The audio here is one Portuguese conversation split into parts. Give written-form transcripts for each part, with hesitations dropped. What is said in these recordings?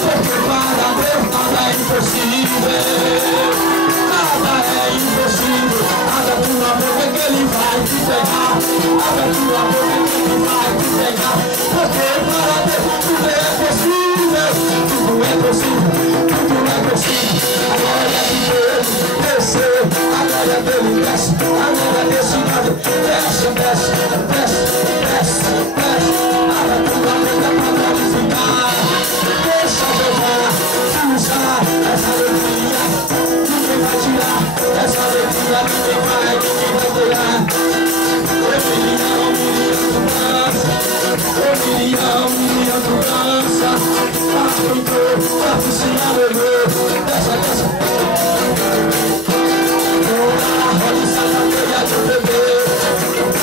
Porque para Deus nada é impossível. Nada é impossível. Abre a tua boca que Ele vai te pegar. Abre a tua boca que Ele vai te pegar. Porque para Deus tudo é possível. Tudo é possível. Tudo é possível. A glória de Deus desceu. A glória dele desce. A glória desse lado desce, desce, desce, desce, desce. Abre a tua boca para glorificar. Deixa Jeová usar essa alegria. Ninguém vai tirar essa alegria. Ninguém vai tirar. Humilhando dança. Papo se alegrou. Desce, desce. Uma roda sacateia de bebê.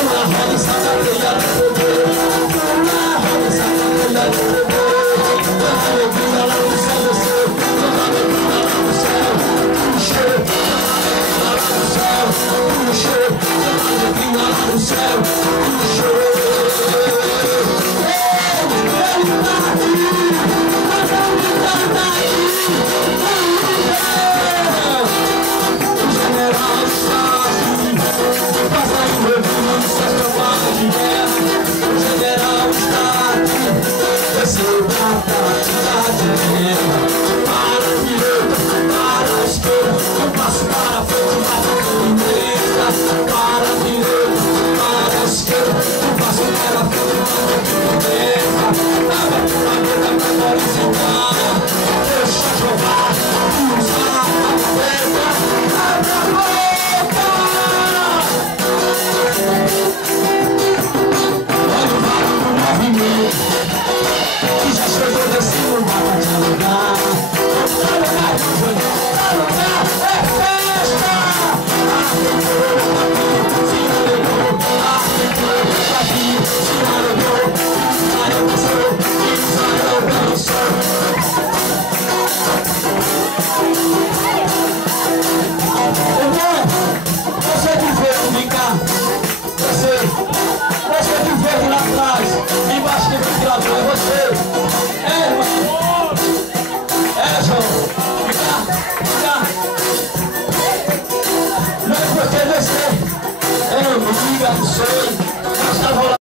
Uma roda sacateia de bebê. Uma roda sacateia de bebê. Toda alegria lá no céu desceu. Toda alegria lá no céu. Puxou. Toda alegria lá no céu. Puxou. Toda alegria lá no céu. Puxou. Você que veio lá atrás, embaixo do ventilador, é você. É, irmão.